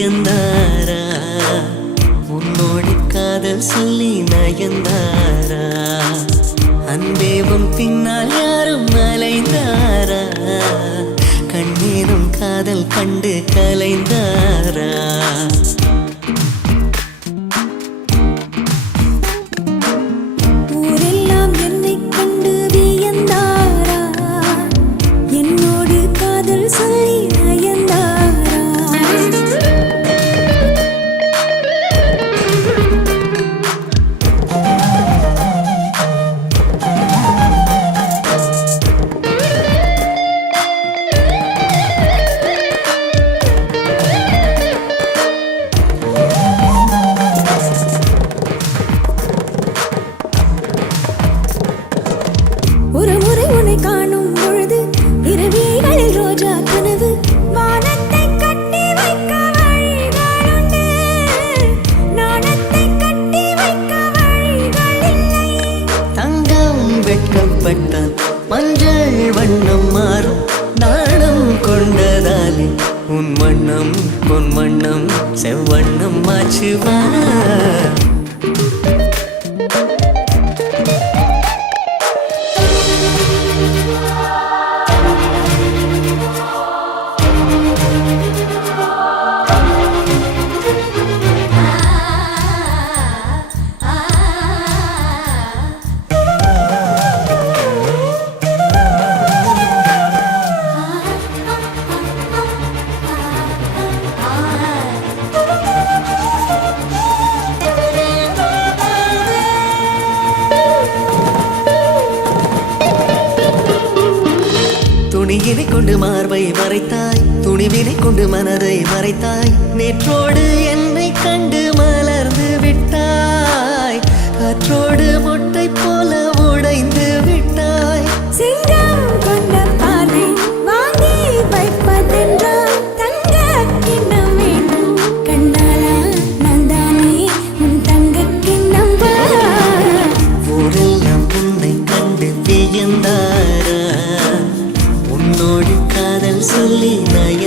வியந்தாரா உன்னோடு காதல் சொல்லி நயந்தாரா அன்பேவும் பின்னால் யாரும் அலைந்தாரா கண்ணீரும் காதல் கண்டு கலைந்தாரா ஒரு முறை உன்னை காணும் பொழுது இரவிகளில் ரோஜா கனவு வானத்தை கட்டி வைக்க வழிகளுண்டு நாணத்தை கட்டி வைக்க வழிகள் இல்லை தங்கம் வெட்கப்பட்டால் மஞ்சள் வண்ணம் மாறும் நாணம் கொண்டதாலே உன் வண்ணம் பொன் வண்ணம் செவ்வண்ணம் மாச்சுவா துணியினை கொண்டு மார்பை மறைத்தாய் துணிவினை கொண்டு மனதை மறைத்தாய் நேற்றோடு என்னை கண்டு மலர்ந்து விட்டாய் காற்றோடு மொட்டை போல உடைந்து விட்டாய் சிங்கம் கொண்ட பார்வை வாங்கி வைப்பதென்றால் தங்க கிண்ணம் வேண்டும் கண்டாலா நந்தானே உன் தங்க கிண்ணம் ஊரெல்லாம் உன்னை கண்டு வியந்தாரா உன்னோடு காதல் சொல்லி நய